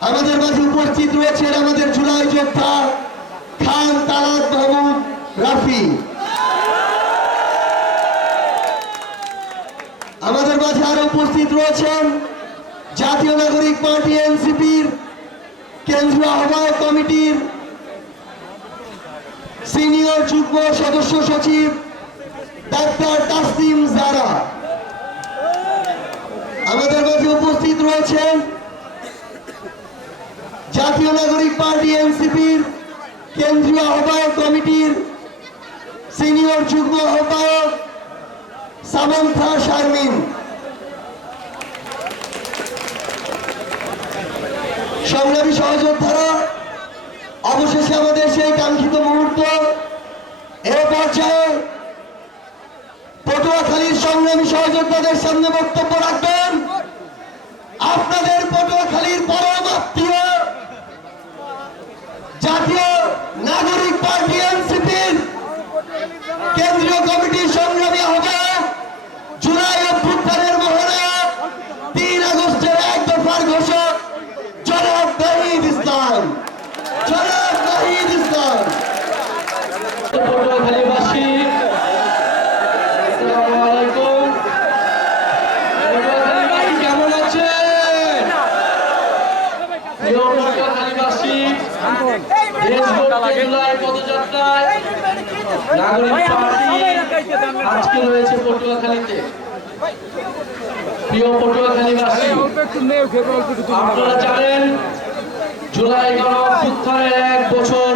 আমাদের মাঝে উপস্থিত রয়েছেন আমাদের জুলাই যোদ্ধা খান তালাত মাহমুদ রাফি। আমাদের মাঝে আরও উপস্থিত রয়েছেন জাতীয় নাগরিক পার্টি এনসিপির কেন্দ্রীয় আহ্বায়ক কমিটির সিনিয়র যুগ্ম সদস্য সচিব ডাক্তার তাসলিম জারা। আমাদের মাঝে উপস্থিত রয়েছেন জাতীয় নাগরিক পার্টি এনসিপির কেন্দ্রীয় আহ্বায়ক কমিটির সিনিয়র যুগ্ম আহ্বায়ক সামন্থা শারমিন। সংগ্রামী সহযোদ্ধারা, অবশেষে আমাদের সেই কাঙ্ক্ষিত মুহূর্ত, এ পর্যায়ে পটুয়াখালীর সংগ্রামী সহযোদ্ধাদের সামনে বক্তব্য রাখবেন। আপনাদের পটুয়াখালীর পরম আত্মীয় জাতীয় নাগরিক পার্টি এনসিপির কেন্দ্রীয় কমিটির সংগ্রামী আহ্বায়ক জুলাই অভ্যুত্থানের মহানায়ক তিন আগস্টের এক দফার ঘোষক জনাব নাহিদ ইসলাম জনাব নাহিদ ইসলাম পটুয়াখালীবাসী আসসালামু আলাইকুম পটুয়াখালীবাসী কেমন আছেন প্রিয় পটুয়াখালীবাসী জুলাই পদযাত্রায় নাগরিক পার্টি আজকে রয়েছে পটুয়াখালীতে। প্রিয় পটুয়াখালীবাসী আপনারা জানেন জুলাই গণ এক বছর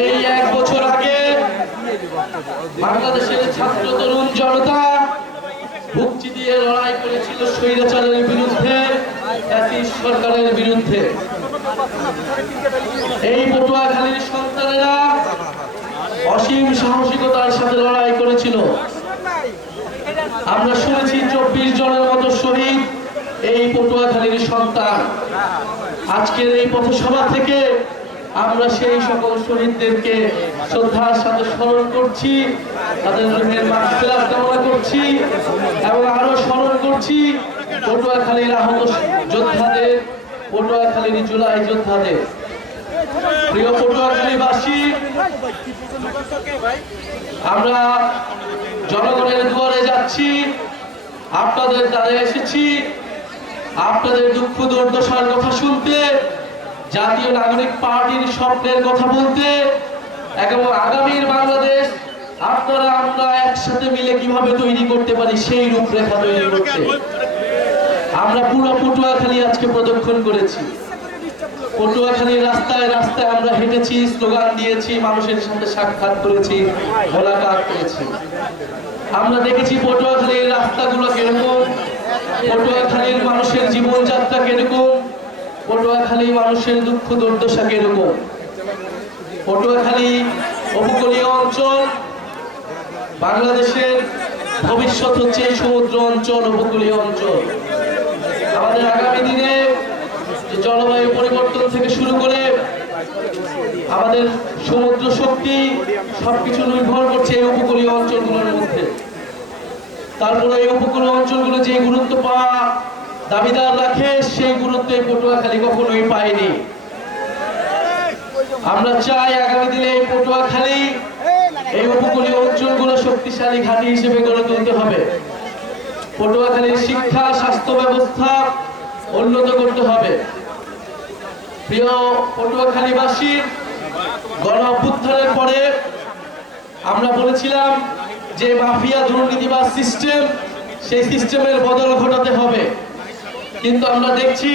এই এক বছর আগে বাংলাদেশের ছাত্র তরুণ জনতা ভুক্তি দিয়ে লড়াই করেছিল স্বৈরাচারের বিরুদ্ধে সরকারের বিরুদ্ধে। এই পটুয়াখালীর সন্তানেরা অসীম সাহসিকতার সাথে লড়াই করেছিল। আমরা শুনেছি চব্বিশ জনের মতো শহীদ এই পটুয়াখালীর সন্তান। আজকের এই পথসভা থেকে আমরা সেই সকল শহীদদেরকে শ্রদ্ধার সাথে স্মরণ করছি, তাদের রুহের কামনা করছি এবং আরও স্মরণ করছি পটুয়াখালীর আহত যোদ্ধাদের পটুয়াখালীর জুলাই যোদ্ধাদের। প্রিয় পটুয়াখালীবাসী, আমরা জনগণের দুয়ারে যাচ্ছি, আপনাদের দ্বারে এসেছি, আপনাদের দুঃখ দুর্দশার কথা শুনতে, জাতীয় নাগরিক পার্টির স্বপ্নের কথা বলতে, এবং আগামীর বাংলাদেশ, আপনারা আমরা একসাথে মিলে কীভাবে তৈরি করতে পারি সেই রূপরেখা তৈরি করতে। আমরা পুরো পটুয়াখালী আজকে প্রদক্ষিণ করেছি। পটুয়াখালীর রাস্তায় রাস্তায় আমরা হেঁটেছি, স্লোগান দিয়েছি, মানুষের সাথে সাক্ষাৎ করেছি মোলাকাত করেছি। আমরা দেখেছি পটুয়াখালীর রাস্তাগুলো কীরকম, পটুয়াখালীর মানুষের জীবনযাত্রা কীরকম, পটুয়াখালী মানুষের দুঃখ দুর্দশা কীরকম। পটুয়াখালী উপকূলীয় অঞ্চল, বাংলাদেশের ভবিষ্যৎ হচ্ছে সমুদ্র অঞ্চল, উপকূলীয় অঞ্চল আমাদের আগামী দিনে যে জলবায়ু পরিবর্তন থেকে শুরু করে আমাদের সমুদ্র শক্তি সবকিছু নির্ভর করছে এই উপকূলীয় অঞ্চলগুলোর মধ্যে। তারপরে এই উপকূলীয় অঞ্চলগুলো যে গুরুত্ব পাওয়া দাবিদার রাখে, সেই গুরুত্ব এই পটুয়াখালী কখনোই পায়নি। আমরা চাই আগামী দিনে এই পটুয়াখালী এই উপকূলীয় অঞ্চলগুলো শক্তিশালী ঘাঁটি হিসেবে গড়ে তুলতে হবে। পটুয়াখালীর শিক্ষা, স্বাস্থ্য ব্যবস্থা উন্নত করতে হবে। প্রিয় পটুয়াখালীবাসী, গণ অভ্যুত্থানের পরে আমরা বলেছিলাম যে সিস্টেম সেই সিস্টেমের বদল ঘটাতে হবে। কিন্তু আমরা দেখছি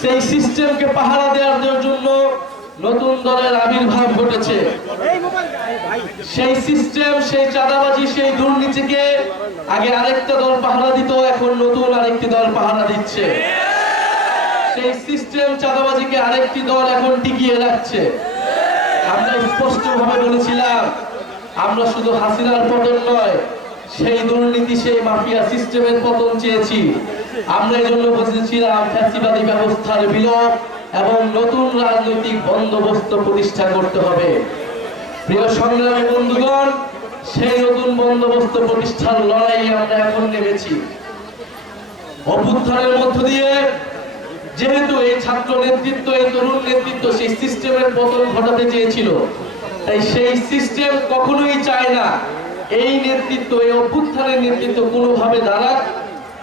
সেই সিস্টেমকে পাহারা দেওয়ার জন্য নতুন দলের আবির্ভাব ঘটেছে। সেই সিস্টেম সেই চাঁদাবাজি, সেই দুর্নীতিকে আগে আরেকটা দল পাহারা দিত, এখন নতুন আরেকটি দল পাহারা দিচ্ছে। সেই সিস্টেম চাঁদাবাজিকে আরেকটি দল এখন টিকিয়ে রাখছে। আমরা স্পষ্ট ভাবে বলেছিলাম, আমরা শুধু হাসিনার পতন নয়, সেই দুর্নীতি, সেই মাফিয়া সিস্টেমের পতন চেয়েছি। আমরা এই জন্য বুঝেছিলাম ফ্যাসিবাদী ব্যবস্থার বিলোপ এবং নতুন রাজনৈতিক বন্দোবস্ত প্রতিষ্ঠা করতে হবে। প্রিয় সংগ্রামী বন্ধুগণ, সেই নতুন বন্দোবস্ত প্রতিষ্ঠার লড়াই আমরা এখন নেমেছি। অভ্যুত্থানের মধ্য দিয়ে যেহেতু এই ছাত্র নেতৃত্ব, এই তরুণ নেতৃত্ব সেই সিস্টেমের পতন ঘটাতে চেয়েছিল, তাই সেই সিস্টেম কখনোই চায় না। এই নেতৃত্ব, এই অভ্যুত্থানের নেতৃত্ব কোনোভাবে দাঁড়াক,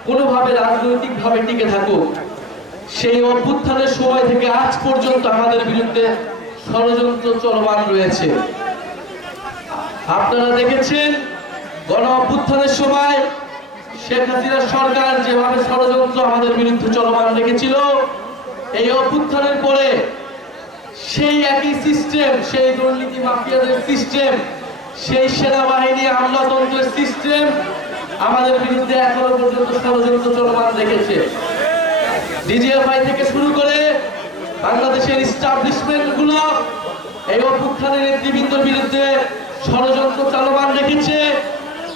কোনোভাবে রাজনৈতিকভাবে টিকে থাকুক। সেই অভ্যুত্থানের সময় থেকে আজ পর্যন্ত আমাদের বিরুদ্ধে ষড়যন্ত্র চলমান রয়েছে। আপনারা দেখেছেন গণ অভ্যুত্থানের সময় শেখ হাসিনা সরকার যেভাবে ষড়যন্ত্র আমাদের বিরুদ্ধে চলমান রেখেছিল, এই অভ্যুত্থানের পরে সেই একই সিস্টেম সেই দুর্নীতি মাফিয়াদের সিস্টেম সেই সেনাবাহিনী, আমলাতন্ত্রের সিস্টেম আমাদের বিরুদ্ধে এখনও পর্যন্ত ষড়যন্ত্র চলমান রেখেছে। ডিজিএফআই থেকে শুরু করে বাংলাদেশের ইস্টাবলিশমেন্টগুলো এই অভ্যুত্থানের নেতৃবৃন্দর বিরুদ্ধে ষড়যন্ত্র চলমান রেখেছে।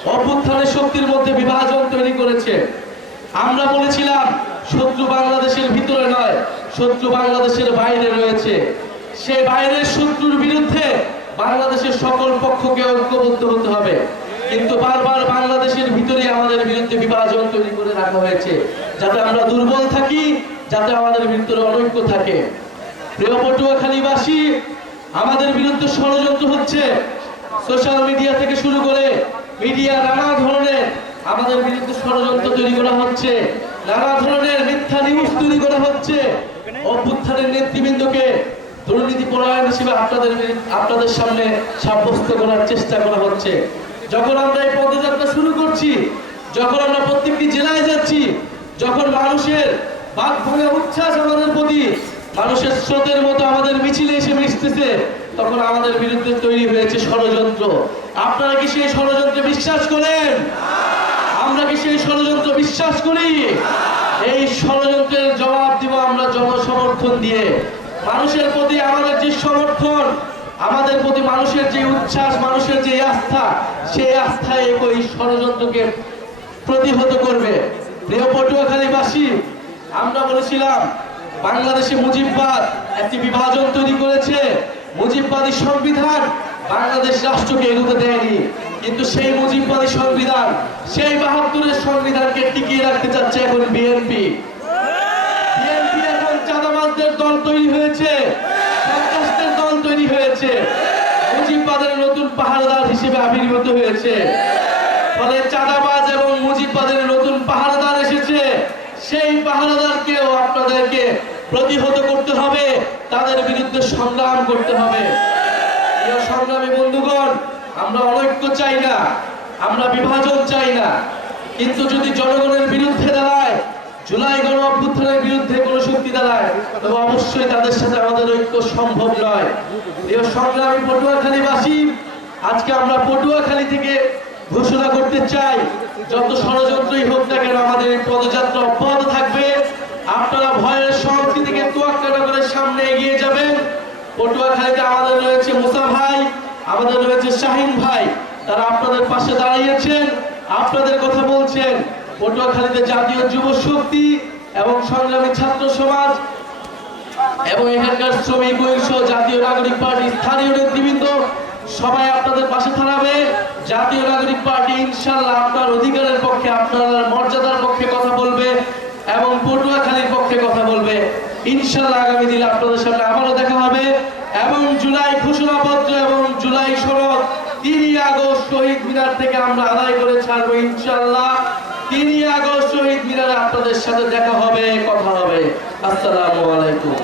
অভ্যুত্থানের শক্তির মধ্যে বিভাজন তৈরি করেছে। আমরা বলেছিলাম, শত্রু বাংলাদেশের ভিতরে নয়, শত্রু বাংলাদেশের বাইরে রয়েছে। সে বাইরের শত্রুর বিরুদ্ধে বাংলাদেশের সকল পক্ষকে ঐক্যবদ্ধ হতে হবে। কিন্তু বারবার বাংলাদেশের ভিতরে আমাদের বিরুদ্ধে বিভাজন তৈরি করে রাখা হয়েছে, যাতে আমরা দুর্বল থাকি, যাতে আমাদের ভিতরে অনৈক্য থাকে। প্রিয় পটুয়াখালীবাসী আমাদের বিরুদ্ধে ষড়যন্ত্র হচ্ছে। সোশ্যাল মিডিয়া থেকে শুরু করে মিডিয়া নানা ধরনের আমাদের বিরুদ্ধে ষড়যন্ত্র তৈরি করা হচ্ছে, নানা ধরনের মিথ্যা নিউজ তৈরি করা হচ্ছে। অভ্যুত্থানের নেতৃবৃন্দকে দুর্নীতি পরায়ণ হিসেবে আপনাদের আপনাদের সামনে সাব্যস্ত করার চেষ্টা করা হচ্ছে। যখন আমরা এই পদযাত্রা শুরু করছি, যখন আমরা প্রত্যেকটি জেলায় যাচ্ছি, যখন মানুষের বাক ভরে উচ্ছ্বাস আমাদের প্রতি, মানুষের স্রোতের মতো আমাদের মিছিলে এসে মিশতেছে তখন আমাদের বিরুদ্ধে তৈরি হয়েছে ষড়যন্ত্র। আপনারা কি সেই ষড়যন্ত্রে বিশ্বাস করেন? আমরা কি সেই ষড়যন্ত্র বিশ্বাস করি? এই ষড়যন্ত্রের জবাব দিব আমরা জনসমর্থন দিয়ে। মানুষের প্রতি আমাদের যে সমর্থন, আমাদের প্রতি মানুষের যে উচ্ছ্বাস, মানুষের যে আস্থা, সেই আস্থায় ওই ষড়যন্ত্রকে প্রতিহত করবে। প্রিয় পটুয়াখালীবাসী, আমরা বলেছিলাম, বাংলাদেশে মুজিববাদ একটি বিভাজন তৈরি করেছে। মুজিববাদী সংবিধান বাংলাদেশ রাষ্ট্রকে এগোতে দেয়নি। কিন্তু সেই মুজিববাদী সংবিধান, সেই বাহাত্তরের সংবিধানকে টিকিয়ে রাখতে চাচ্ছে এখন বিএনপি। চাঁদাবাজদের দল তৈরি হয়েছে, সন্ত্রাসদের দল তৈরি হয়েছে, মুজিববাদের নতুন পাহাড়দার হিসেবে আবির্ভূত হয়েছে। ফলে চাঁদাবাজ এবং মুজিববাদের নতুন পাহাড়দার এসেছে, সেই পাহাড়দারকেও আপনাদেরকে প্রতিহত করতে হবে, তাদের বিরুদ্ধে সংগ্রাম করতে হবে। সংগ্রামী বন্ধুগণ, আমরা অনৈক্য চাই না, আমরা বিভাজন চাই না। কিন্তু যদি জনগণের বিরুদ্ধে দাঁড়ায়, জুলাই গণ অভ্যুত্থানের বিরুদ্ধে কোনো শক্তি দাঁড়ায়, তবে অবশ্যই তাদের সাথে আমাদের ঐক্য সম্ভব নয়। প্রিয় সংগ্রামী পটুয়াখালীবাসী, আজকে আমরা পটুয়াখালী থেকে ঘোষণা করতে চাই, যত ষড়যন্ত্রই হোক না কেন আমাদের এই পদযাত্রা অব্যাহত থাকবে আপনারা ভয়ের সংস্কৃতিকে তোয়াক্কা না করে সামনে এগিয়ে যাবেন পটুয়াখালীতে আমাদের রয়েছে মুসা ভাই আমাদের রয়েছে শাহিন ভাই, তারা আপনাদের পাশে দাঁড়িয়েছেন, আপনাদের কথা বলছেন। পটুয়াখালীতে জাতীয় যুব শক্তি এবং সংগ্রামী ছাত্র সমাজ এবং এখানকার শ্রমিক ঐক্য জাতীয় নাগরিক পার্টি স্থানীয় নেতৃবৃন্দ, সবাই আপনাদের পাশে দাঁড়াবে জাতীয় নাগরিক পার্টি ইনশাল্লাহ আপনার অধিকারের পক্ষে, আপনার মর্যাদার পক্ষে কথা বলবে এবং পটুয়াখালীর পক্ষে কথা বলবে। ইনশাল্লাহ আগামী দিনে আপনাদের সামনে আবারও দেখা হবে এবং জুলাই ঘোষণাপত্র এবং জুলাই সনদ তিনই আগস্ট শহীদ মিনার থেকে আমরা আদায় করে ছাড়বো ইনশাল্লাহ তিনি আগস্ট শহীদ মিনারে আপনাদের সাথে দেখা হবে, কথা হবে। আসসালামু আলাইকুম।